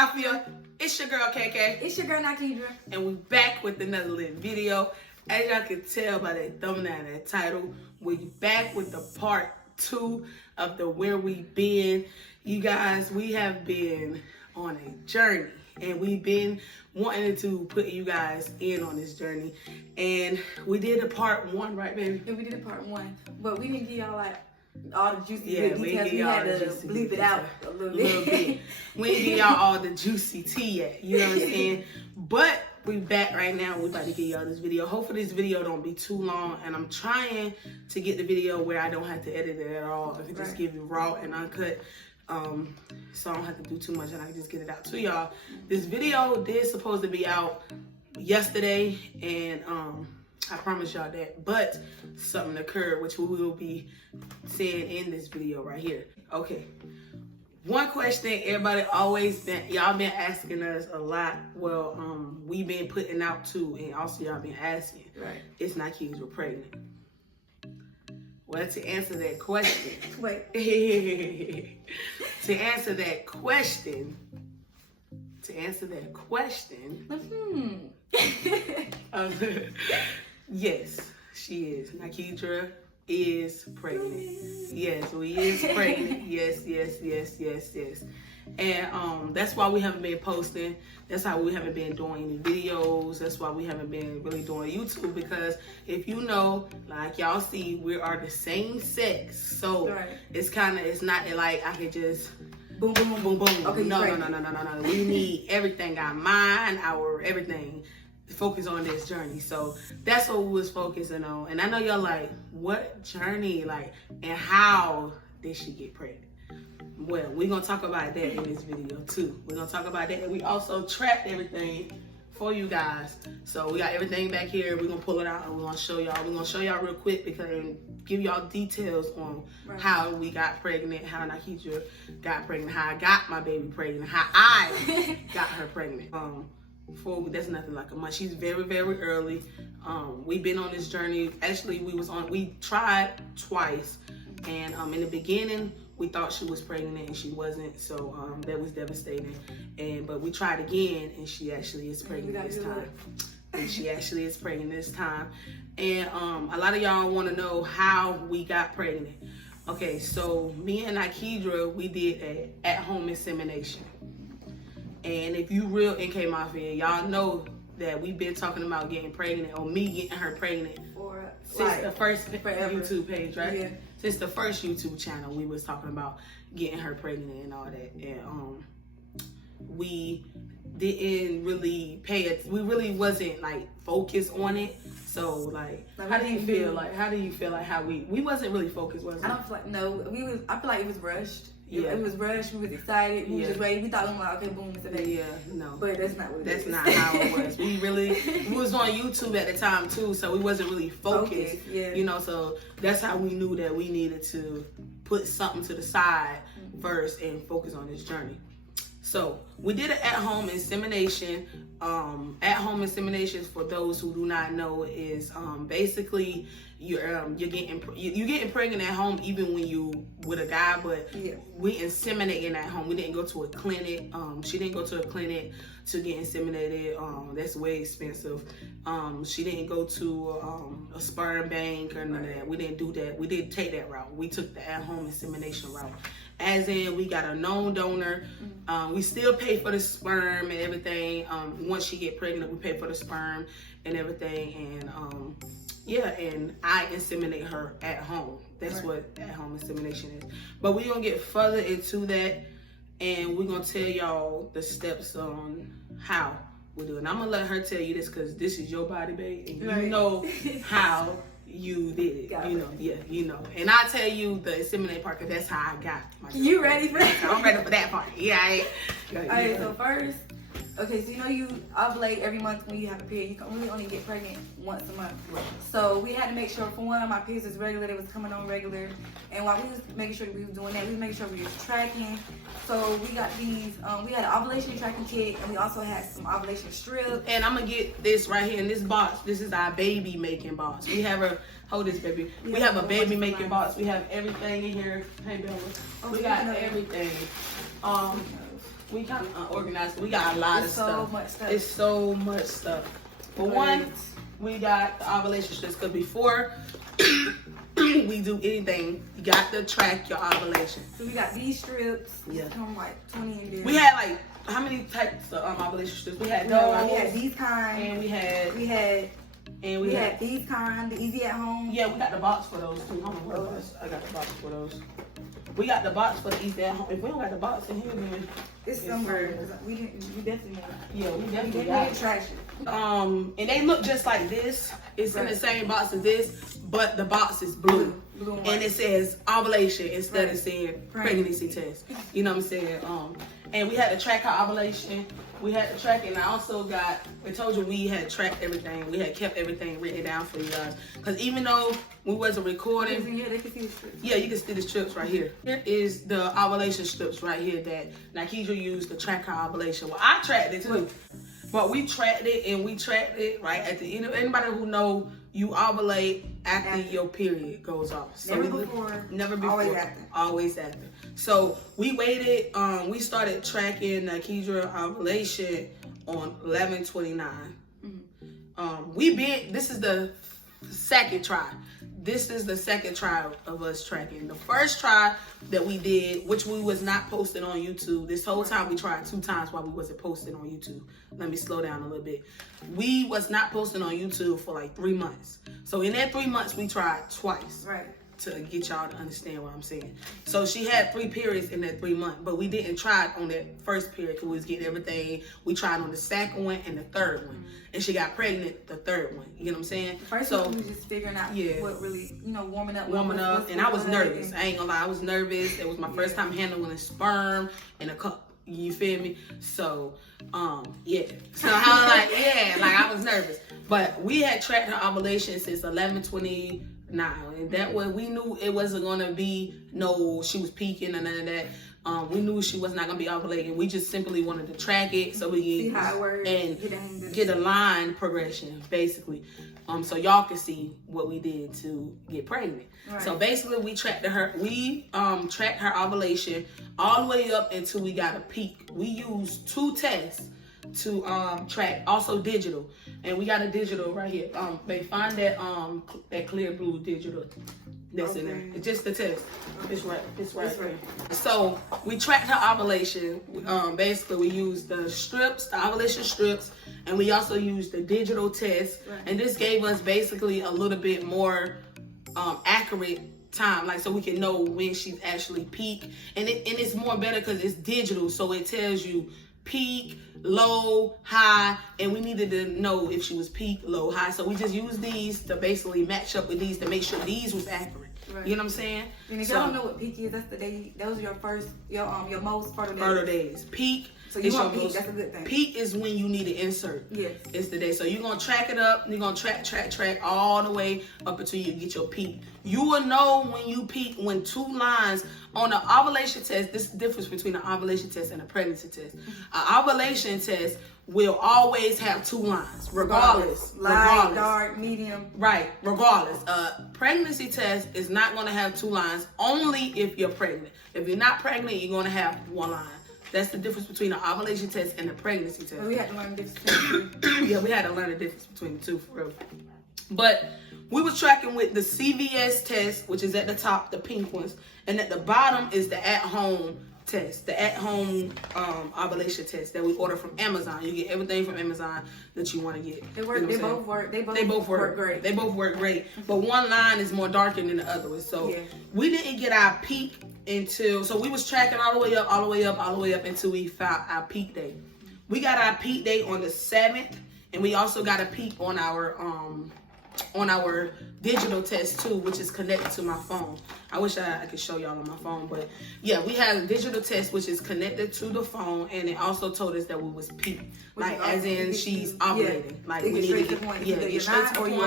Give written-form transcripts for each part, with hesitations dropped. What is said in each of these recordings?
Mafia. It's your girl KK. It's your girl Nakidra. And we back with another lit video. As y'all can tell by that thumbnail and that title, we back with the part 2 of the Where We Been. You guys, we have been on a journey. And we've been wanting to put you guys in on this journey. And we did a part 1, right, baby? Yeah, we did a part 1. But we didn't give y'all like all the juicy details. We had to bleep it out a little bit. We didn't give y'all all the juicy tea yet. You know what I'm saying? But we back right now. We about to give y'all this video. Hopefully this video don't be too long. And I'm trying to get the video where I don't have to edit it at all. I can just give you raw and uncut. So I don't have to do too much and I can just get it out to y'all. This video did supposed to be out yesterday, and I promise y'all that, but something occurred which we will be seeing in this video right here. Okay, one question everybody y'all been asking us a lot. Well, we've been putting out too, and also y'all been asking. Right. It's not kids, we're pregnant. Well, to answer that question, to answer that question, yes, she is. Nakidra is pregnant. Yes, we is pregnant. Yes. And that's why we haven't been posting. That's how we haven't been doing any videos. That's why we haven't been really doing YouTube, because if you know, like y'all see, we are the same sex. So it's not like I can just boom. Okay, no. We need everything, our mind, our everything, to focus on this journey. So that's what we was focusing on. And I know y'all like, what journey, like, and how did she get pregnant? Well, we're going to talk about that in this video too. We're going to talk about that. And we also tracked everything for you guys. So we got everything back here. We're going to pull it out and we're going to show y'all. We're going to show y'all real quick and give y'all details on how we got pregnant, how Nakidra got pregnant, how I got my baby pregnant, how I got her pregnant. That's nothing like a month. She's very, very early. We've been on this journey. Actually, we tried twice. And in the beginning, we thought she was pregnant and she wasn't, so that was devastating. But we tried again, and she actually is pregnant this time. And a lot of y'all want to know how we got pregnant. Okay, so me and Nakidra, we did an at-home insemination. And if you real NK Mafia, y'all know that we've been talking about getting pregnant, or me getting her pregnant, since the first YouTube page, right? Yeah. Since the first YouTube channel, we was talking about getting her pregnant and all that. And we didn't really we really wasn't like focused on it. So like how do you feel like how we wasn't really focused, was it? I don't feel like, no, I feel like it was rushed. Yeah, it was rushed. We was excited. We was just waiting. We thought, like, okay, boom, it's today. Yeah, no. But that's not what it is. That's not how it was. We was on YouTube at the time too, so we wasn't really focused. Yeah. You know, so that's how we knew that we needed to put something to the side first and focus on this journey. So we did an at-home insemination. At-home inseminations, for those who do not know, is basically you're getting pregnant at home, even when you with a guy, but we inseminating at home. We didn't go to a clinic. She didn't go to a clinic to get inseminated. That's way expensive. She didn't go to a sperm bank or none of that. We didn't do that. We didn't take that route. We took the at-home insemination route. As in, we got a known donor. We still pay for the sperm and everything. Once she get pregnant, we pay for the sperm and everything. And and I inseminate her at home. That's what at-home insemination is. But we're gonna get further into that, and we're gonna tell y'all the steps on how we do it. And I'm gonna let her tell you this, because this is your body, babe, and you know how you did it. You know. And I'll tell you the inseminate part, because that's how I got myself. You ready for that? I'm ready for that part. Yeah. Alright, so first, okay, so you ovulate every month when you have a period. You can only get pregnant once a month. Right. So we had to make sure, for one, my periods was regular, they was coming on regular. And while we was making sure we was doing that, we was making sure we was tracking. So we got these, we had an ovulation tracking kit, and we also had some ovulation strips. And I'm gonna get this right here in this box. This is our baby making box. We have hold this, baby. We have a baby making box. We have everything in here. Hey, Bella. We got everything. we kind of unorganized. We got a lot of stuff. So much stuff. It's so much stuff. For one, we got the ovulation strips, because before we do anything, you got to track your ovulation. So we got these strips. Yeah. Come like 20 in there. We had like, how many types of ovulation strips? We had those. We had these kind. And we had these kind, the easy at home. Yeah, we got the box for those too. I got the box for those. We got the box for the easy at home. If we don't got the box in here, then it's somewhere. We definitely got it. Yeah, we definitely got it. Traction. And they look just like this. It's in the same box as this, but the box is blue and it says ovulation instead of saying pregnancy test. You know what I'm saying? And we had to track our ovulation. We had to track it, and I also I told you we had tracked everything. We had kept everything written down for you guys. Because even though we wasn't recording, they can see the strips. Yeah, you can see the strips right here. Here is the ovulation strips right here that Nikesha used to track her ovulation. Well, I tracked it too. But we tracked it right at the end. Anybody who know you ovulate after your period goes off. So never before. Always after. So we waited. We started tracking Nikesha ovulation on 11/29. This is the second try. This is the second try of us tracking. The first try that we did, which we was not posted on YouTube. This whole time we tried 2 times while we wasn't posted on YouTube. Let me slow down a little bit. We was not posting on YouTube for like 3 months. So in that 3 months, we tried twice. Right. To get y'all to understand what I'm saying. So she had 3 periods in that 3 months, but we didn't try it on that first period because we was getting everything. We tried on the second one and the third one. And she got pregnant the third one. You know what I'm saying? The first one was just figuring out what really, warming up. And I was nervous. I ain't gonna lie, I was nervous. It was my first time handling sperm in a cup. You feel me? So, yeah. So I was nervous. But we had tracked her ovulation since 11/29. And that way we knew it wasn't gonna be she was peaking and none of that. We knew she was not gonna be ovulating. We just simply wanted to track it so we could see how it works and get a line progression, basically. So y'all can see what we did to get pregnant. Right. So basically we tracked her. We tracked her ovulation all the way up until we got a peak. We used 2 tests to track, also digital, and we got a digital right here. They find that clear blue digital that's in there. It's just the test. It's right there. So we tracked her ovulation. Basically we used the strips, the ovulation strips, and we also used the digital test. Right. And this gave us basically a little bit more accurate time, like so we can know when she's actually peak. And it's more better because it's digital, so it tells you peak, low, high, and we needed to know if she was peak, low, high. So we just used these to basically match up with these to make sure these was accurate. Right. You know what I'm saying? And if y'all don't know what peak is, that's the day. Those are your most fertile days. Fertile days. Peak. So you want peak? That's a good thing. Peak is when you need to insert. Yes. It's the day. So you're gonna track it up. You're gonna track all the way up until you get your peak. You will know when you peak when 2 lines on an ovulation test. This is the difference between an ovulation test and a pregnancy test. An ovulation test will always have 2 lines, regardless. Light, dark, medium. Right, regardless. Pregnancy test is not going to have 2 lines, only if you're pregnant. If you're not pregnant, you're going to have 1 line. That's the difference between an ovulation test and a pregnancy test. Well, we had to learn the difference. Yeah, we had to learn the difference between the two, for real. But we was tracking with the CVS test, which is at the top, the pink ones, and at the bottom is the at-home test, the at-home ovulation test that we order from Amazon. You get everything from Amazon that you want to get. They work. You know they both work great. They both work great, but one line is more darker than the other one. So we didn't get our peak until, so we was tracking all the way up until we found our peak day. We got our peak day on the 7th, and we also got a peak on our digital test too, which is connected to my phone. I wish I could show y'all on my phone, but yeah, we had a digital test which is connected to the phone, and it also told us that we was peak, like as in she's ovulating. Like we need to get straight to the point.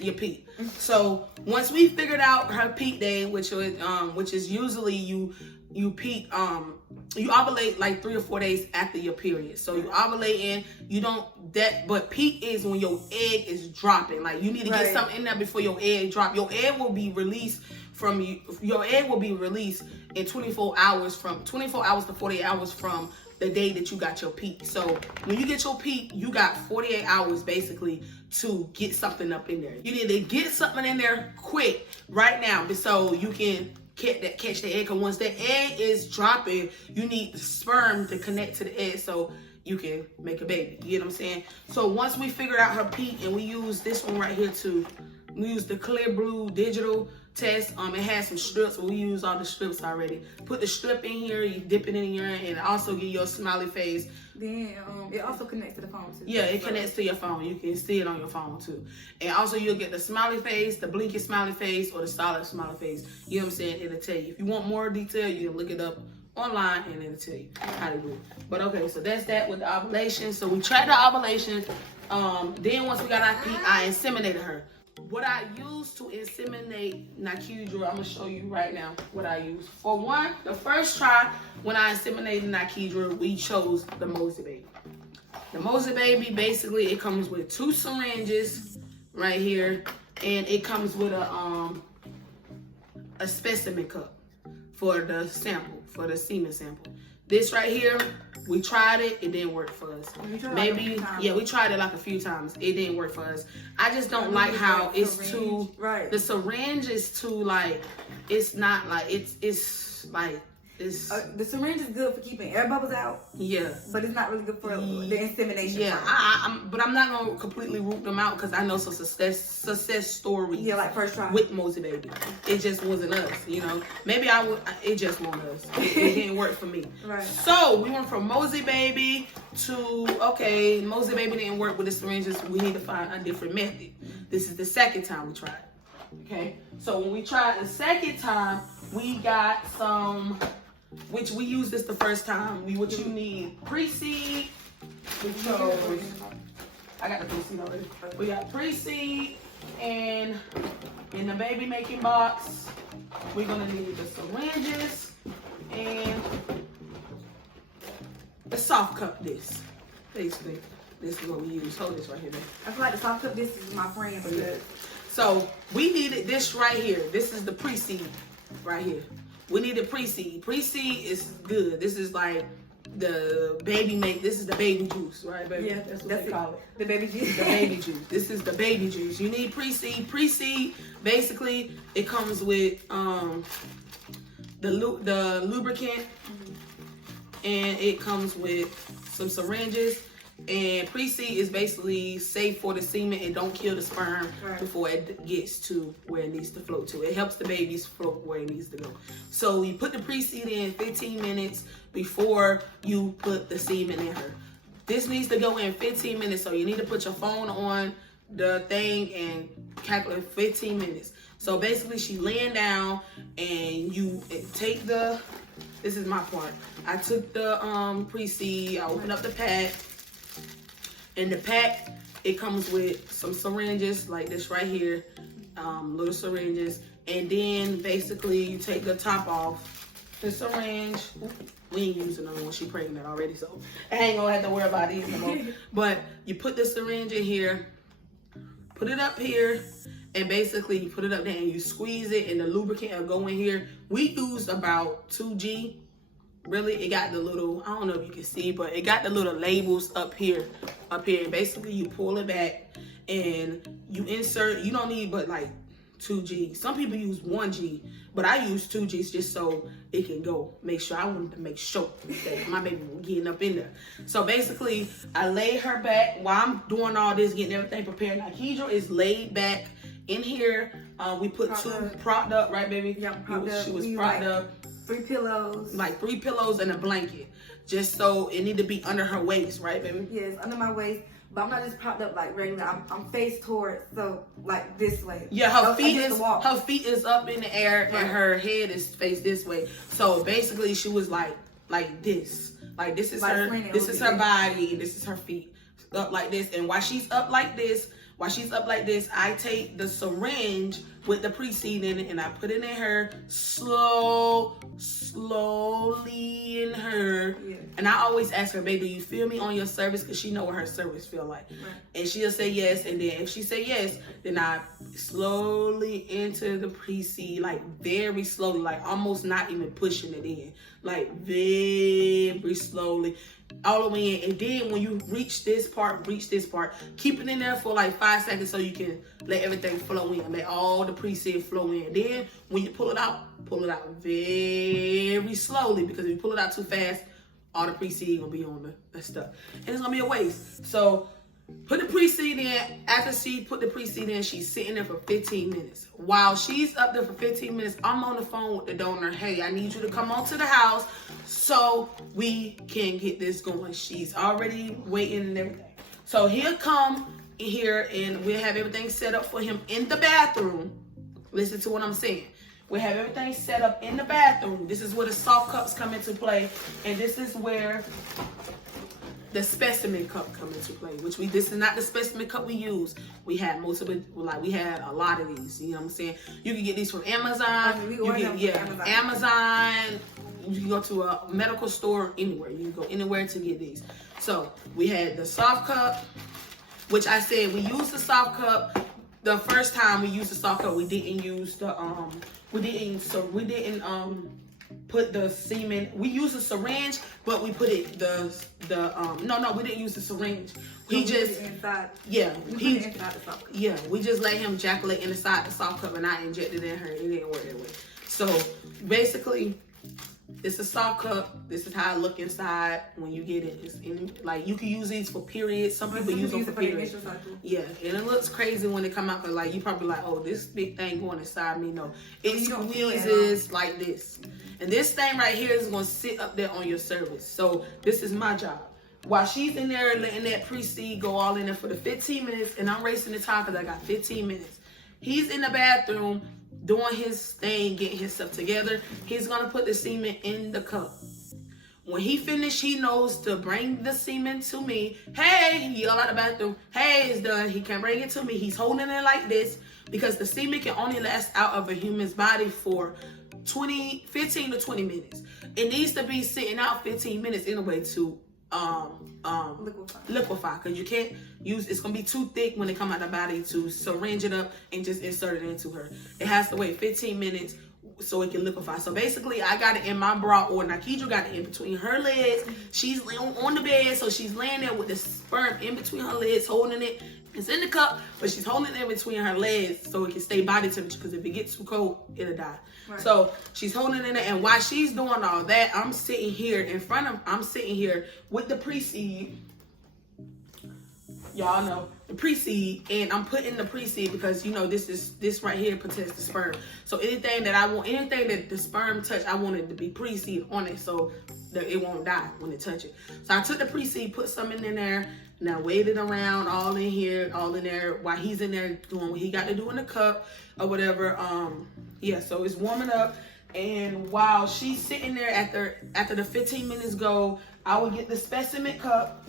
Your peak. So once we figured out her peak day, which is usually you peak, you ovulate like 3 or 4 days after your period. So you ovulating, but peak is when your egg is dropping. Like you need to get something in there before your egg drop. Your egg will be released in 24 hours to 48 hours from the day that you got your peak. So when you get your peak, you got 48 hours basically to get something up in there. You need to get something in there quick right now so you can catch the egg. Because once the egg is dropping, you need the sperm to connect to the egg so you can make a baby. You get what I'm saying? So once we figured out her peak, and we use this one right here too. We use the Clear Blue digital test. It has some strips. We use all the strips already. Put the strip in here, you dip it in urine, and it also give you a smiley face. Then it also connects to the phone too. Yeah, it connects to your phone. You can see it on your phone too. And also you'll get the smiley face, the blinking smiley face, or the solid smiley face. You know what I'm saying? It'll tell you. If you want more detail, you can look it up online and it'll tell you how to do it. But okay, so that's that with the ovulation. So we tried the ovulation. Then once we got our peak, I inseminated her. What I use to inseminate Nikedra, I'm gonna show you right now what I use. For one, the first try when I inseminated Nikedra, we chose the Mosey baby. The Mosey baby, basically, it comes with 2 syringes right here, and it comes with a specimen cup for the sample, for the semen sample. This right here, we tried it. It didn't work for us. Maybe, yeah, we tried it like a few times. It didn't work for us. I just don't like how it's too, the syringe is too, like, it's not like, it's like, it's. The syringe is good for keeping air bubbles out. Yeah. But it's not really good for the insemination. Yeah, but I'm not going to completely root them out because I know some success stories. Yeah, like first try. With Mosey baby. It just wasn't us, you know. Maybe it just wasn't us. It didn't work for me. Right. So we went from Mosey baby to, okay, Mosey baby didn't work with the syringes. We need to find a different method. This is the second time we tried. Okay. So when we tried the second time, we got some, which we used this the first time. What you need, pre-seed. We chose, I got the pre-seed already. We got pre-seed, and in the baby making box, we're gonna need the syringes and the soft cup disc. Basically, this is what we use. Hold this right here, man. I feel like the soft cup disc is my friend. Because so we needed this right here. This is the pre-seed right here. We needed pre-seed. Pre-seed is good. This is like the baby this is the baby juice, right, baby? Yeah, that's what they call it. The baby juice. The baby juice. This is the baby juice. You need pre-seed. Pre-seed, basically, it comes with the lubricant, and it comes with some syringes. And pre-seed is basically safe for the semen and don't kill the sperm before it gets to where it needs to float to. It helps the babies float where it needs to go. So you put the pre-seed in 15 minutes before you put the semen in her. This needs to go in 15 minutes, so you need to put your phone on the thing and calculate 15 minutes. So basically she's laying down and you take this is my part. I took the pre-seed, I opened up the pack. In the pack, it comes with some syringes like this right here, little syringes. And then basically you take the top off the syringe. We ain't using another one, she pregnant already, so I ain't gonna have to worry about these no more. But you put the syringe in here, put it up here, and basically you put it up there and you squeeze it and the lubricant will go in here. We used about 2G. Really, it got the little, I don't know if you can see, but it got the little labels up here. And basically you pull it back and you insert, you don't need but like 2G. Some people use 1G, but I use 2Gs just so it can go. I wanted to make sure that my baby was getting up in there. So basically, I lay her back while I'm doing all this, getting everything prepared. Nikedra is laid back in here. We put propped up, right, baby? Yeah, propped up. She was propped up. 3 pillows. Like 3 pillows and a blanket. Just so it need to be under her waist, right, baby? Yes, under my waist. But I'm not just propped up like regular. I'm face towards, so like this way. Yeah, her feet is up in the air and her head is faced this way. So basically, she was like this. Like this is her. This is her body. This is her feet up like this. And while she's up like this, I take the syringe with the pre-seed in it, and I put it in her slowly in her. Yeah. And I always ask her, baby, do you feel me on your cervix? Because she know what her cervix feel like. Right. And she'll say yes. And then if she say yes, then I slowly enter the pre-seed, like very slowly, like almost not even pushing it in, like very slowly. All the way in. And then when you reach this part, keep it in there for like 5 seconds so you can let everything flow in, let all the pre-seed flow in. Then when you pull it out very slowly, because if you pull it out too fast, all the pre-seed gonna be on the stuff, and it's gonna be a waste. So put the pre-seed in. After she put the pre-seed in, she's sitting there for 15 minutes. While she's up there for 15 minutes, I'm on the phone with the donor. Hey, I need you to come on to the house so we can get this going. She's already waiting and everything. So he'll come here and we'll have everything set up for him in the bathroom. Listen to what I'm saying. We have everything set up in the bathroom. This is where the soft cups come into play, and this is where the specimen cup come into play. This is not the specimen cup we use. We had most of it, like we had a lot of these. You know what I'm saying? You can get these from Amazon. Amazon. You can go to a medical store, anywhere. You can go anywhere to get these. So we had the soft cup, which I said we used the soft cup. The first time we used the soft cup, we didn't use the we didn't put the semen. We used a syringe, but we put it we didn't use the syringe. We just inside. Yeah, he inside the soft cup. Yeah, we just let him ejaculate inside the soft cup, and I injected in her. It didn't work that way. So basically, it's a soft cup. This is how it look inside when you get it. It's in, like, you can use these for periods. Some people use them for periods. Yeah, and it looks crazy when they come out. But like, you probably like, oh, this big thing going inside me. No, it squeezes like this. And this thing right here is going to sit up there on your cervix. So this is my job. While she's in there letting that pre-seed go all in there for the 15 minutes, and I'm racing the time because I got 15 minutes. He's in the bathroom doing his thing, getting himself together. He's going to put the semen in the cup. When he finished, he knows to bring the semen to me. Hey, he yell out the bathroom. Hey, it's done. He can bring it to me. He's holding it like this because the semen can only last out of a human's body for 15 to 20 minutes. It needs to be sitting out 15 minutes anyway to liquefy, because you can't use, it's gonna be too thick when it come out the body to syringe it up and just insert it into her. It has to wait 15 minutes so it can liquefy. So basically, I got it in my bra, or Nakidra got it in between her legs. She's on the bed, so she's laying there with the sperm in between her legs, holding it. It's in the cup, but she's holding it in between her legs so it can stay body temperature, because if it gets too cold, it'll die. Right. So she's holding it in there, and while she's doing all that, I'm sitting here with the pre-seed. Y'all know the pre-seed, and I'm putting the pre-seed because, you know, this right here protects the sperm. So anything that the sperm touch, I want it to be pre-seed on it so that it won't die when it touch it. So I took the pre-seed, put some in there. Now wave it around, all in here, all in there, while he's in there doing what he got to do in the cup or whatever. Yeah, so it's warming up, and while she's sitting there, after the 15 minutes go, I will get the specimen cup.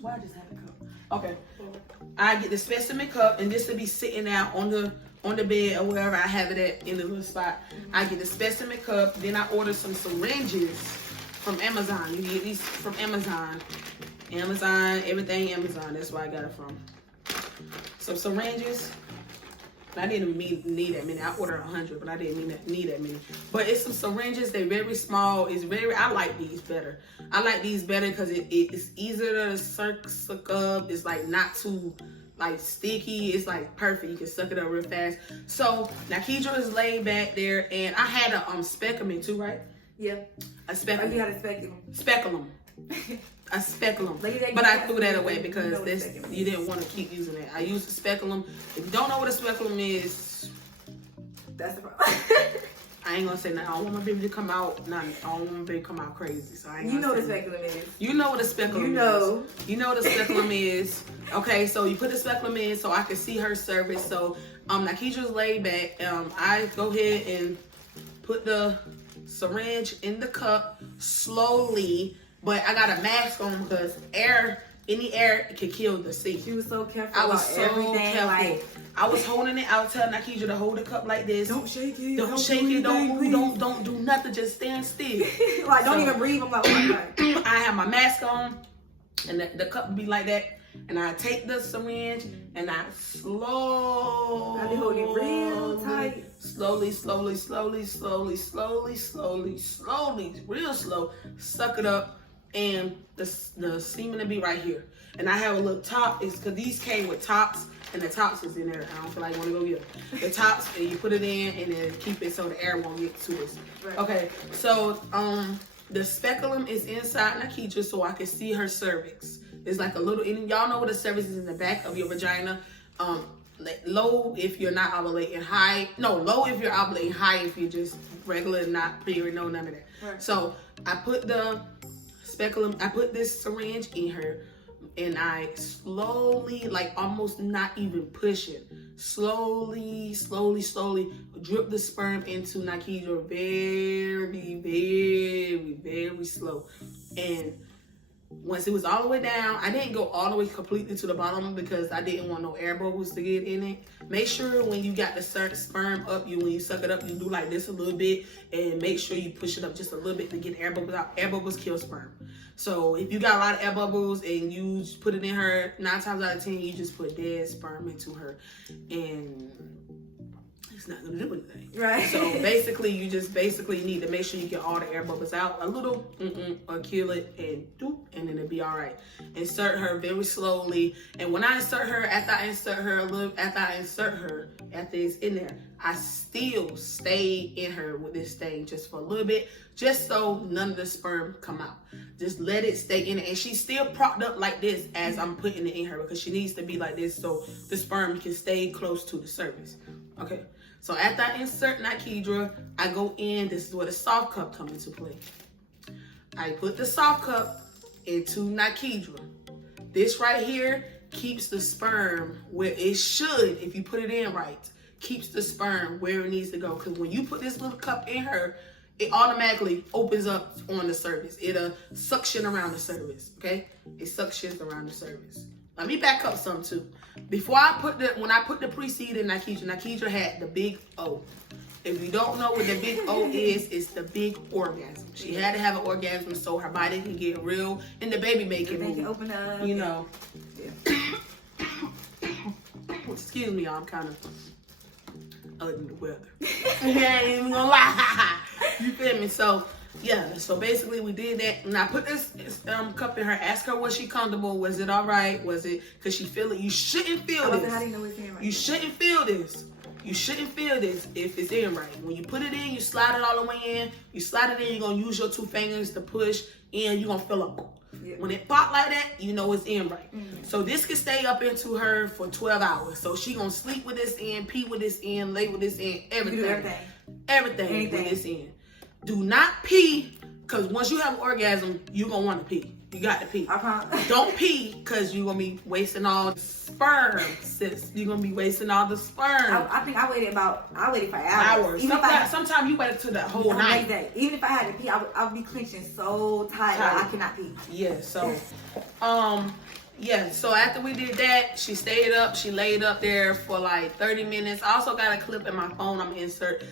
Why I just have a cup? Okay, I get the specimen cup, and this will be sitting out on the bed or wherever I have it at in the little spot. I get the specimen cup, then I order some syringes from Amazon. You can get these from Amazon. Everything Amazon. That's where I got it from. Some syringes. I didn't need that many. I ordered 100, but I didn't need that many. But it's some syringes. They're very small. I like these better. I like these better because it's easier to suck up. It's like not too like sticky. It's like perfect. You can suck it up real fast. So Nakidra is laid back there, and I had a speculum too, right? Yeah. A speculum. You had a speculum. Speculum. A speculum, but I threw that away because you didn't want to keep using it. I used a speculum. If you don't know what a speculum is, that's the problem. I ain't gonna say nothing. I don't want my baby to come out. I don't want my baby to come out crazy. So I ain't. You know what a speculum is. You know what a speculum is. You know what a speculum is. Okay, so you put the speculum in so I can see her cervix. So Nakidra's laid back. I go ahead and put the syringe in the cup slowly. But I got a mask on because air any air could kill the seed. She was so careful. I was so everything, careful. Like, I was holding it. I was telling Nikesha to hold the cup like this. Don't shake it. Don't shake it. Don't move. Don't do nothing. Just stand still. Like, don't even breathe. I'm like, oh my God. I have my mask on, and the cup would be like that. And I take the syringe and I slowly. I be holding it real tight. Slowly, real slow. Suck it up, and the semen will be right here. And I have a little top. It's because these came with tops, and the tops is in there. I don't feel like I want to go get them. The tops, and you put it in, and then keep it so the air won't get to us. Right. Okay, so the speculum is inside Nikesha, so I can see her cervix. It's like a little, and y'all know what the cervix is in the back of your vagina. Low if you're not ovulating, high. No, low if you're ovulating, high if you're just regular, not period, no, none of that. Right. So I put the speculum, I put this syringe in her, and I slowly, like almost not even pushing, slowly drip the sperm into Nikesha, very slow. And once it was all the way down, I didn't go all the way completely to the bottom because I didn't want no air bubbles to get in it. Make sure when you got the sperm up, when you suck it up, you do like this a little bit, and make sure you push it up just a little bit to get air bubbles out. Air bubbles kill sperm. So if you got a lot of air bubbles and you put it in her, 9 times out of 10, you just put dead sperm into her, and it's not gonna do anything. Right. So basically, you just need to make sure you get all the air bubbles out a little, or kill it, and doop, and then it'll be all right. Insert her very slowly, and when I insert her, after it's in there, I still stay in her with this thing just for a little bit, just so none of the sperm come out. Just let it stay in it, and she's still propped up like this as I'm putting it in her, because she needs to be like this so the sperm can stay close to the surface. Okay. So after I insert Nikesha, I go in. This is where the soft cup comes into play. I put the soft cup into Nikesha. This right here keeps the sperm where it should, if you put it in right, keeps the sperm where it needs to go. Because when you put this little cup in her, it automatically opens up on the surface. It'll suction around the surface, okay? It suctions around the surface. Let me back up some too. When I put the pre-seed in Nikesha had the big O. If you don't know what the big O is, it's the big orgasm. She had to have an orgasm so her body can get real and the baby making move. Can open up. You know. Yeah. Excuse me, I'm kind of under the weather. I ain't even gonna lie. You feel me? So yeah, so basically we did that, and I put this cup in her. Ask her, was she comfortable? Was it all right? Was it, because she feel it? You shouldn't feel this. How do you know it's in right? You shouldn't feel this. You shouldn't feel this if it's in right. When you put it in, you slide it all the way in. You slide it in, you're going to use your 2 fingers to push in. You're going to feel it. Yeah. When it pop like that, you know it's in right. Mm-hmm. So this can stay up into her for 12 hours. So she going to sleep with this in, pee with this in, lay with this in, everything. Everything with this in. Do not pee, because once you have an orgasm, you're going to want to pee. You got to pee. Don't pee, because you're going to be wasting all the sperm, sis. You're going to be wasting all the sperm. I think I waited for hours. Sometimes you waited till the whole night. Even if I had to pee, I would be clenching so tight. Like I cannot pee. Yeah, so, so after we did that, she stayed up. She laid up there for like 30 minutes. I also got a clip in my phone I'm going to insert.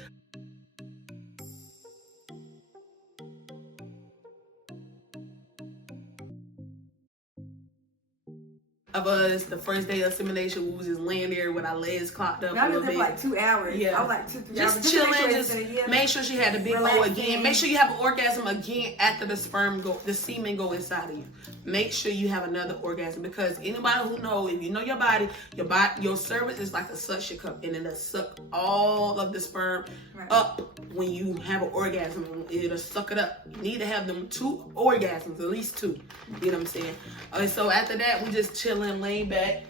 Of us, the first day of insemination, we was just laying there with our legs clocked up a little bit. For like 2 hours. Yeah. I was like 2-3 hours. Just chilling, just make sure she had a big O again. Make sure you have an orgasm again after the semen go inside of you. Make sure you have another orgasm, because anybody who knows, if you know your body, your cervix is like a suction cup, and it'll suck all of the sperm up when you have an orgasm. It'll suck it up. You need to have them 2 orgasms, at least 2. You know what I'm saying? Okay, so after that, we just chilling, laying back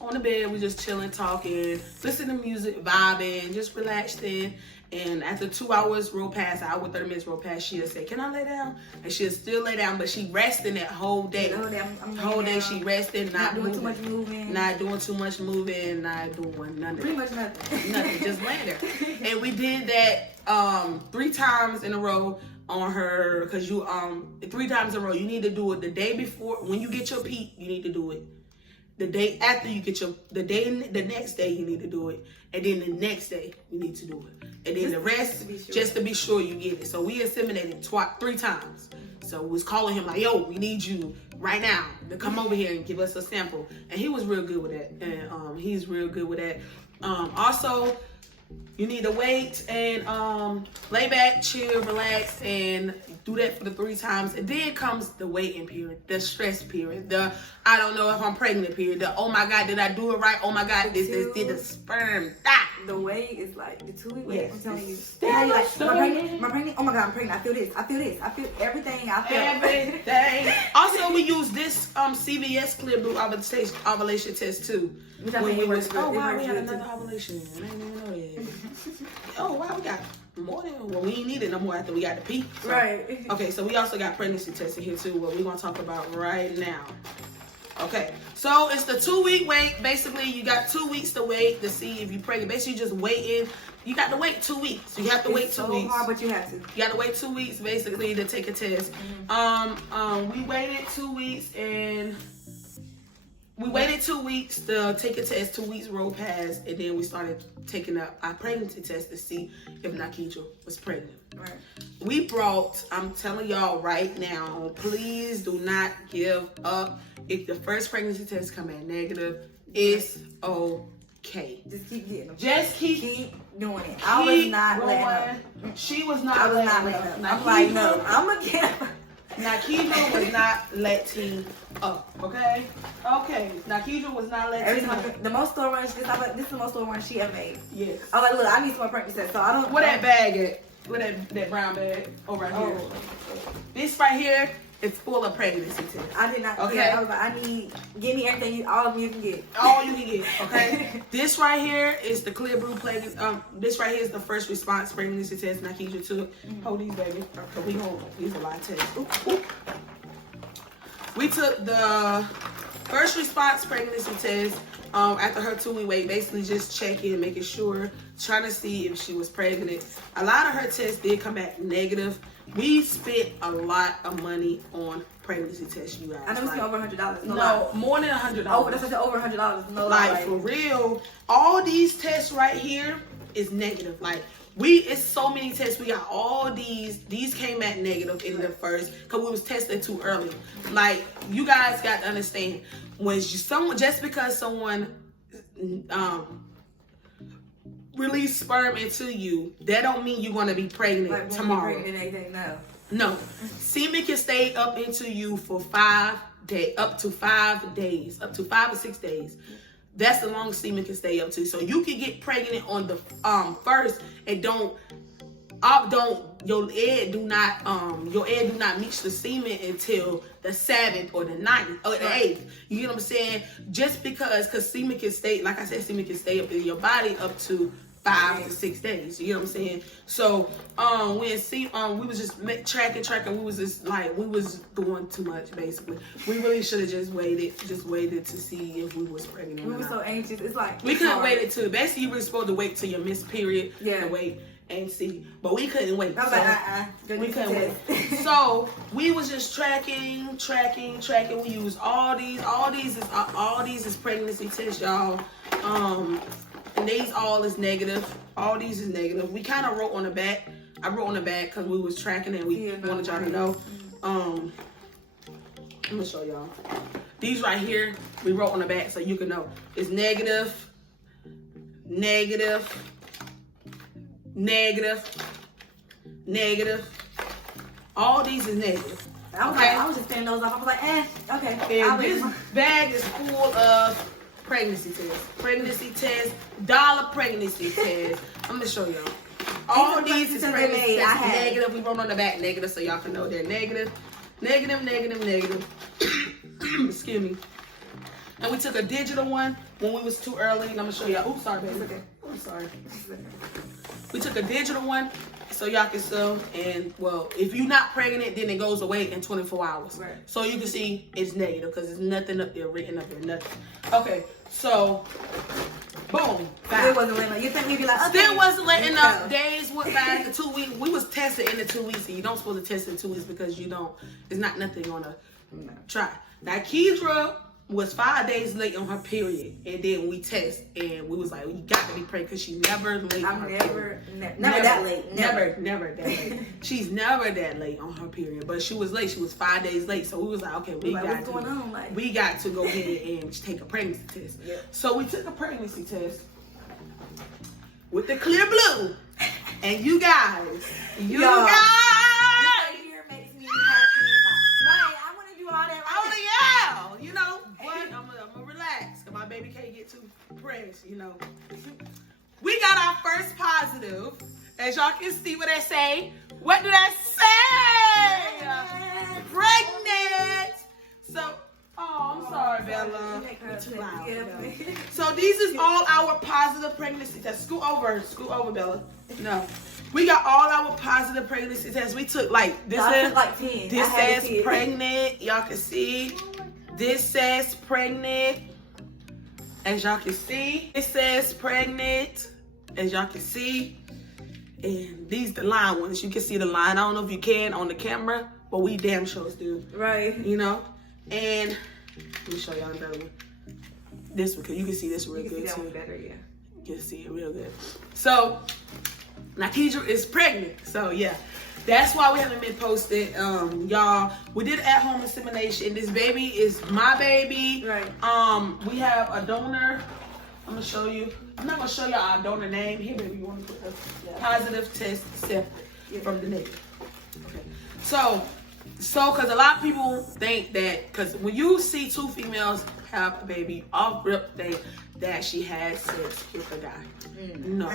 on the bed. We just chilling, talking, listening to music, vibing, just relaxing. And after 2 hours roll past, an hour 30 minutes roll past, she'll say, "Can I lay down?" And she'll still lay down, but she resting that whole day. The whole day she resting, not doing too much moving, not doing nothing. Pretty much nothing. Nothing, just laying there. And we did that 3 times in a row. on her, because you 3 times in a row. You need to do it the day before. When you get your peak, you need to do it. The day after you get the next day you need to do it, and then the next day you need to do it, and then the rest just to be sure you get it. So we inseminated 3 times. So we was calling him like, yo, we need you right now to come over here and give us a sample, and he was real good with that, and he's real good with that. Also, you need to wait and lay back, chill, relax, and do that for the 3 times. And then comes the waiting period, the stress period, the I don't know if I'm pregnant period, the oh my God, did I do it right? Oh my God, did the sperm die? The wait is like the 2-week wait. Yes. I'm telling you. Like, am I pregnant? Oh my God, I'm pregnant. I feel this. I feel everything. I feel everything. Also, we use this CVS clear blue ovulation test too. When we was, oh wow, we had another ovulation. I didn't even know that. Oh wow, we got more than, well, we ain't need it no more after we got the peak. So. Right. Okay, so we also got pregnancy testing here too, what we're gonna talk about right now. Okay, so it's the 2-week wait. Basically, you got 2 weeks to wait to see if you're pregnant. Basically, just waiting. You got to wait 2 weeks. You have to wait 2 weeks. It's so hard, but you have to. You got to wait 2 weeks basically to take a test. We waited 2 weeks and we waited 2 weeks to take a test. 2 weeks rolled past, and then we started taking our pregnancy test to see if Nakidra was pregnant. Right. We brought, I'm telling y'all right now, please do not give up. If the first pregnancy test come in negative, it's okay. Just keep getting them. Just keep doing it. I was not letting up. She was not. I was not letting up. I'm like, no, I'm gonna get up. Nakidra was not letting up. Okay. Nakidra was not letting up. The most store run. This is the most store run she ever made. Yes. I was like, look, I need some more pregnancy tests. So I don't. Where that bag at? Where that brown bag? Oh, right here. This right here is full of pregnancy tests. I did not. Okay. Yeah, I was like, give me everything, all of them you can get. All you can get. Okay. This right here is the clear blue pregnancy. This right here is the first response pregnancy test Nakidra took. Hold these, baby. Cause we hold these a lot of tests. Oop. We took the first response pregnancy test after her 2-week wait, basically just checking, making sure, trying to see if she was pregnant. A lot of her tests did come back negative. We spent a lot of money on pregnancy tests, you guys. I know we spent over $100. No, more than $100. Oh, that's over $100. No, like for real. All these tests right here is negative. Like it's so many tests. We got all these. These came back negative in the first because we was tested too early. Like you guys got to understand when just because someone release sperm into you, that don't mean you're gonna be pregnant tomorrow. No. Semen can stay up into you for 5 days, up to 5 days, up to 5 or 6 days. That's the longest semen can stay up to. So you can get pregnant on the first and your egg do not reach the semen until the 7th or the 9th or the 8th. You get what I'm saying? Just because semen can stay, like I said, semen can stay up in your body up to 5 to 6 days. You get what I'm saying? So we was just tracking. We was just like, we was doing too much basically. We really should have just waited to see if we was pregnant. We were so anxious. It's like we couldn't wait it to basically you were supposed to wait till your missed period to wait and see, but we couldn't wait. I was like, we couldn't wait. So we was just tracking. We used all these is pregnancy tests, y'all. And these all is negative. All these is negative. We kind of wrote on the back. I wrote on the back because we was tracking and we wanted y'all to know. I'm gonna show y'all. These right here, we wrote on the back so you can know. It's negative. All these is negative. I was just standing those off. I was like, okay. And this bag is full of pregnancy tests, dollar pregnancy tests. I'm gonna show y'all. All these is pregnancy tests negative. We wrote on the back negative so y'all can know they're negative. Excuse me. And we took a digital one when we was too early. And I'm gonna show y'all. Oops, sorry, baby. Okay. I'm sorry. We took a digital one so y'all can see. And well, if you're not pregnant, then it goes away in 24 hours. Right. So you can see it's negative because there's nothing up there written up there, nothing. Okay, so Boom. Still wasn't letting up. You think we'd be like, okay. Still wasn't letting up. Days went by. The 2 weeks. We was tested in the 2 weeks, and you don't supposed to test in 2 weeks because you don't. It's not nothing on a try. Now Kedra was 5 days late on her period, and then we test, and we was like, you got to be pregnant because she's never late. Never that late. Never that late. She's never that late on her period, but she was late. She was 5 days late, so we was like, okay, we got to go ahead and take a pregnancy test. Yeah. So we took a pregnancy test with the clear blue, and you guys. My baby can't get too pressed, you know. We got our first positive. As y'all can see what I say. What did I say? Pregnant. So, I'm sorry, Bella. Too loud. So these is all our positive pregnancy tests. Scoot over, Bella. No. We got all our positive pregnancy tests. We took this says like 10. This says pregnant. Y'all can see. This says pregnant. As y'all can see, it says pregnant. As y'all can see. And these the line ones. You can see the line. I don't know if you can on the camera, but we damn sure do. Right. You know? And let me show y'all another one. This one, because you can see this real good too. You can see that one better, yeah. You can see it real good. So, now Kedra is pregnant. So, yeah. That's why we haven't been posted, y'all. We did at-home insemination. This baby is my baby. Right. We have a donor. I'm gonna show you. I'm not gonna show y'all our donor name. Here, baby, you want to put the positive test separate from the negative. Okay. So, because a lot of people think that, because when you see two females have a baby, off rip think that she had sex with a guy. No.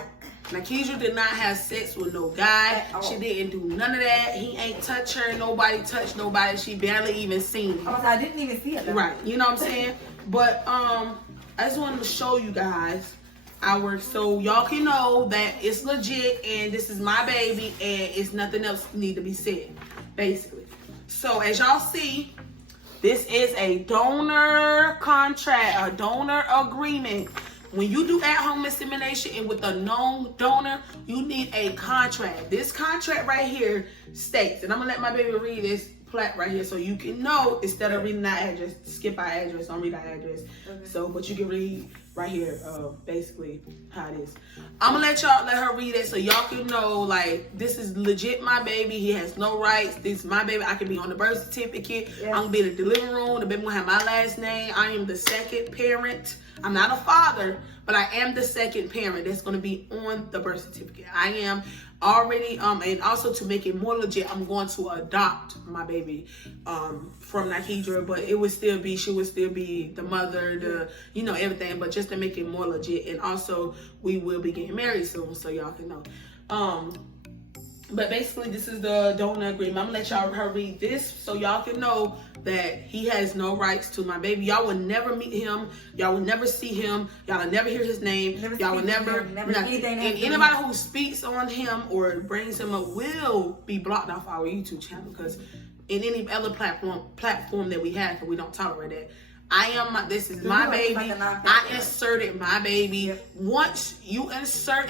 Now, Kedra did not have sex with no guy. She didn't do none of that. He ain't touch her. Nobody touched nobody. She barely even seen him. I didn't even see it though. Right. You know what I'm saying? But I just wanted to show you guys so y'all can know that it's legit and this is my baby and it's nothing else need to be said, basically. So as y'all see, this is a donor contract, a donor agreement. When you do at-home insemination and with a known donor, you need a contract. This contract right here states, and I'm gonna let my baby read this plaque right here so you can know instead of reading our address, skip our address, don't read our address. Okay. So, but you can read right here, basically how it is. I'm gonna let her read it so y'all can know, this is legit my baby. He has no rights. This is my baby. I can be on the birth certificate. Yes. I'm gonna be in the delivery room. The baby gonna have my last name. I am the second parent. I'm not a father, but I am the second parent that's going to be on the birth certificate. I am already, and also to make it more legit, I'm going to adopt my baby from Kedra, but she would still be the mother, everything, but just to make it more legit. And also, we will be getting married soon, so y'all can know. But basically, this is the donor agreement. I'm going to let her read this so y'all can know that he has no rights to my baby. Y'all will never meet him. Y'all will never see him. Y'all will never hear his name. Y'all will never and anybody who speaks on him or brings him up will be blocked off our YouTube channel, because in any other platform that we have, because we don't tolerate that. This is my baby. I inserted my baby. Yep. Once you insert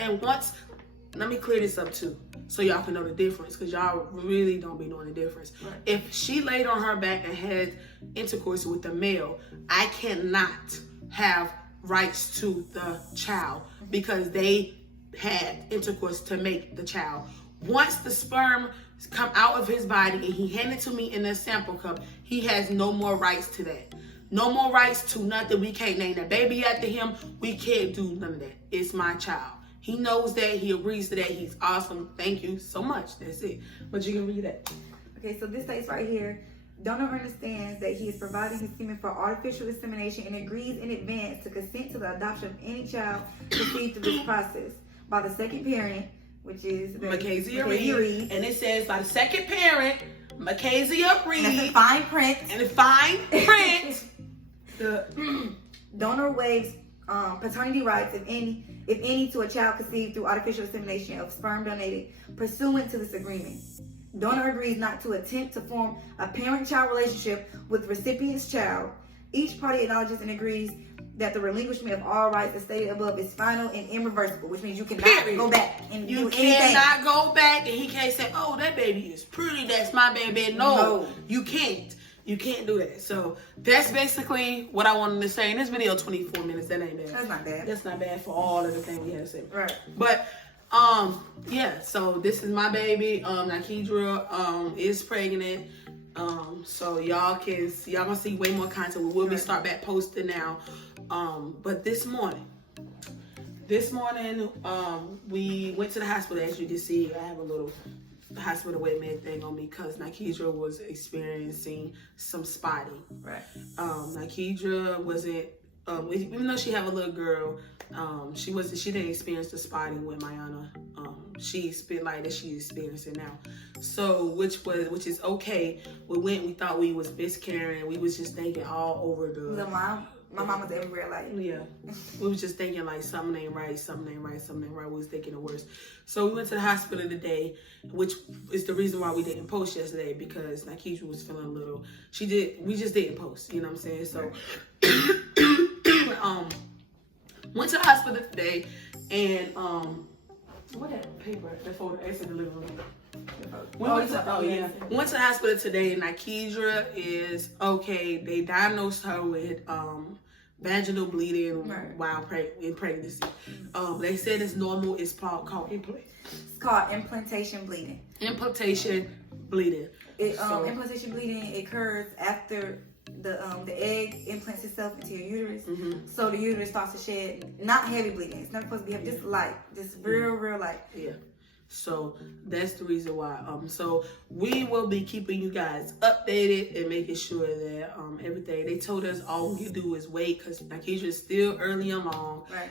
let me clear this up too, so y'all can know the difference, because y'all really don't be knowing the difference. Right. If she laid on her back and had intercourse with a male, I cannot have rights to the child because they had intercourse to make the child. Once the sperm come out of his body and he handed to me in a sample cup, he has no more rights to that. No more rights to nothing. We can't name that baby after him. We can't do none of that. It's my child. He knows that. He agrees to that. He's awesome. Thank you so much. That's it. But you can read that. Okay, so this states right here, donor understands that he is providing his semen for artificial insemination and agrees in advance to consent to the adoption of any child conceived through this process by the second parent, which is Mackenzie Reed. And it says by the second parent, Mackenzie Reed. And that's in fine print. And in fine print. The donor waives paternity rights, if any, to a child conceived through artificial insemination of sperm donated pursuant to this agreement. Donor agrees not to attempt to form a parent-child relationship with recipient's child, Each party acknowledges and agrees that the relinquishment of all rights as stated above is final and irreversible, which means you cannot go back and do anything. You cannot go back, and he can't say, "Oh, that baby is pretty. That's my baby." No, you can't. You can't do that. So that's basically what I wanted to say in this video. 24 minutes. That ain't bad. That's not bad. That's not bad for all of the things we had to say. Right. But yeah. So this is my baby. Nakedra is pregnant. So y'all gonna see way more content. We will be start back posting now. But this morning, we went to the hospital. As you can see, I have a little hospital weight man thing on me because Nakedra was experiencing some spotting. Right. Nakedra wasn't, even though she have a little girl, she didn't experience the spotting with Mayana. She spit like that she's experiencing now. So which is okay. We thought we was miscarrying. We was just thinking all over the My mom was everywhere, like. Yeah. We was just thinking, like, something ain't right. We was thinking the worst. So we went to the hospital today, which is the reason why we didn't post yesterday, because Nakedra was feeling a little, we just didn't post, you know what I'm saying? So, went to the hospital today, and, what that paper, that folder, it's in the living room. Went to the hospital today, and Nakedra is okay. They diagnosed her with vaginal bleeding while in pregnancy. They said it's normal. It's called It's called implantation bleeding. Implantation bleeding. Implantation bleeding occurs after the egg implants itself into your uterus. Mm-hmm. So the uterus starts to shed, not heavy bleeding. It's not supposed to be heavy, just light, just real light. Yeah. So that's the reason why. So we will be keeping you guys updated and making sure that everything. They told us all we do is wait because Nakedra is still early along. Right.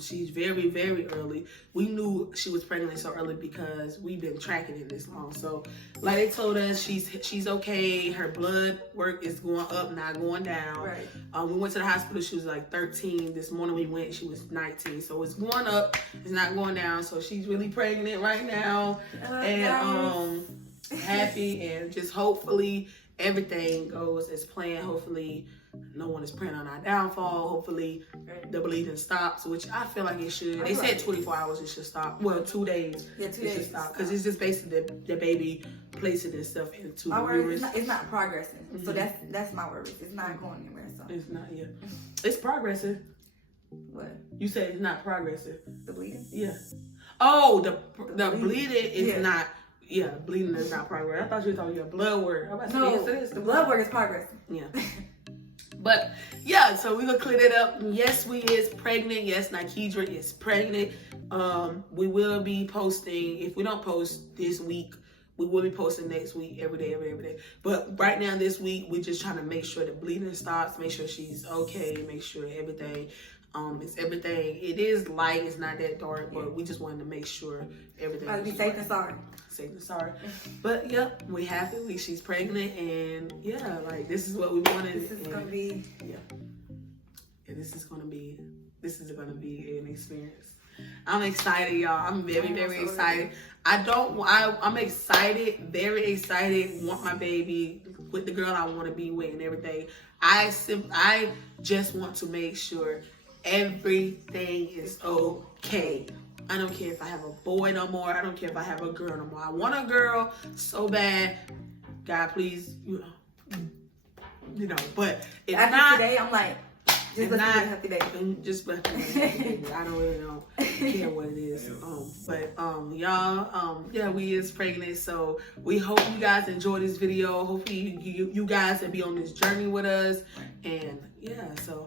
She's very, very early. We knew she was pregnant so early because we've been tracking it this long. So like they told us, she's okay. Her blood work is going up, not going down. Right. We went to the hospital. She was like 13. This morning we went. She was 19. So it's going up. It's not going down. So she's really pregnant right now, and happy, and just hopefully everything goes as planned. Hopefully no one is praying on our downfall. Hopefully the bleeding stops, which I feel like it should. They said 24 hours it should stop. Well, 2 days. Yeah, 2 days should stop because it's just basically the baby placing itself into the uterus. It's not progressing. Mm-hmm. So that's my worry. It's not going anywhere. So it's not. Yeah, it's progressing. What you said? It's not progressive. The bleeding. Yeah. Oh, the bleeding is not. Yeah, bleeding is not progress. I thought you were talking about blood work. No, the blood work is progress. Yeah. But yeah, so we're gonna clear that up. Yes, we is pregnant. Yes, Nakedra is pregnant. We will be posting. If we don't post this week, we will be posting next week, every day. But right now, this week, we're just trying to make sure the bleeding stops, make sure she's okay, make sure everything. It's everything. It is light. It's not that dark, but we just wanted to make sure everything. I'll be safe and sorry. Safe and sorry. But yeah, we happy. She's pregnant, and yeah, like this is what we wanted. This is gonna be. Yeah. This is gonna be an experience. I'm excited, y'all. I'm very, very excited. I'm excited, very excited. Want my baby with the girl I want to be with and everything. I just want to make sure everything is okay. I don't care if I have a boy no more. I don't care if I have a girl no more. I want a girl so bad. God, please, you know. But if after not today, I'm like, just let me get a healthy baby. Just let me get a healthy baby. I don't really care what it is. Y'all, yeah, we is pregnant. So we hope you guys enjoy this video. Hopefully you guys will be on this journey with us. And yeah, so.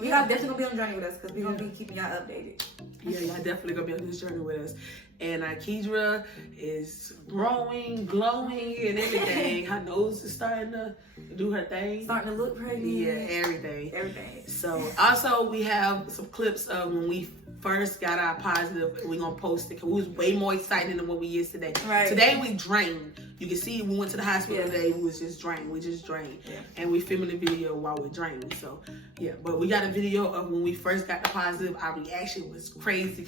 Y'all definitely gonna be on the journey with us because we're gonna be keeping y'all updated. Yeah, y'all definitely gonna be on this journey with us. And Nakedra is growing, glowing, and everything. Her nose is starting to do her thing. Starting to look pregnant. Yeah, everything. Everything. So also we have some clips of when we first got our positive. We're gonna post it because we was way more excited than what we is today. Right. Today we drained. You can see we went to the hospital today. We was just drained. We just drained. Yeah. And we filming the video while we're draining. So yeah, but we got a video of when we first got the positive. Our reaction was crazy.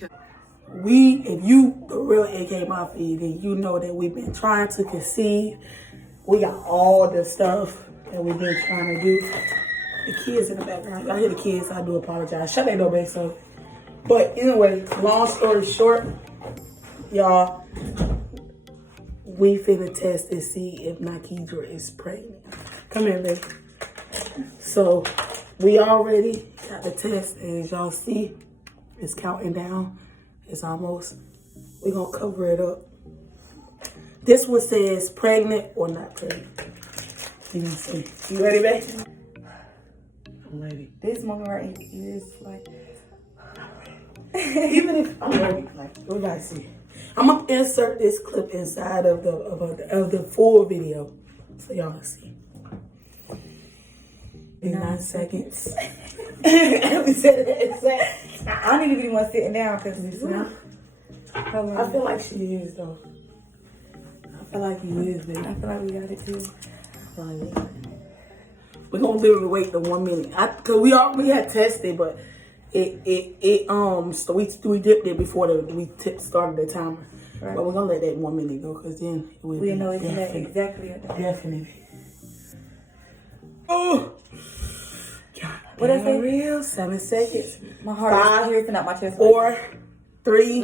If you the real AK Mafia, then you know that we've been trying to conceive. We got all the stuff that we've been trying to do. The kids in the background. Y'all hear the kids, I do apologize. Shut that door, babe. So, but anyway, long story short, y'all, we finna test and see if Nikidra is pregnant. Come here, babe. So, we already got the test, and as y'all see, it's counting down. It's almost, we're gonna cover it up. This one says pregnant or not pregnant. You gonna see. You ready, babe? I'm ready. This moment right here is like, even if I'm ready, like, we gotta see. I'm gonna insert this clip inside of the full video so y'all can see. 9 seconds. We said it exact. I need to be the one sitting down because I feel like she is though. I feel like he is, baby. I feel like we got it too. We're gonna literally wait the 1 minute. Cause we had tested, but so we dipped it before we started the timer. Right. But we're gonna let that 1 minute go, cause then we know it's exactly at the definitely. Oh, God, what I say? Real 7 seconds. My heart is piercing out my chest. 4, 3,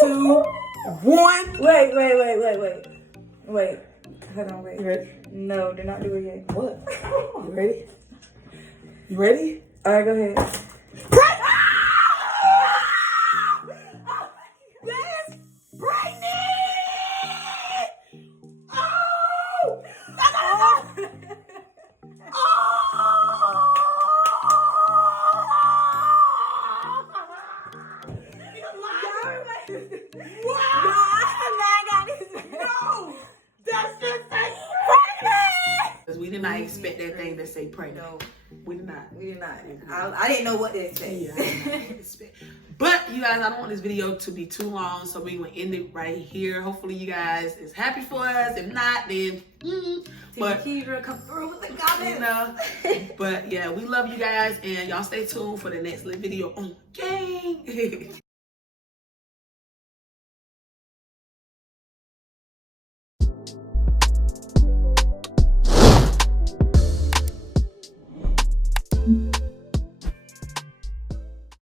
2, 1. Wait. Hold on, wait. You ready? No, they're not doing it yet. What? You ready? You ready? All right, go ahead. That's pregnant! We did not expect that thing to say pregnant. No, we did not. I didn't know what to expect. Yeah, I didn't know what to expect. But you guys, I don't want this video to be too long, so we're gonna end it right here. Hopefully you guys is happy for us. If not, then but Kedra come through with the comments. But yeah, we love you guys, and y'all stay tuned for the next video on gang.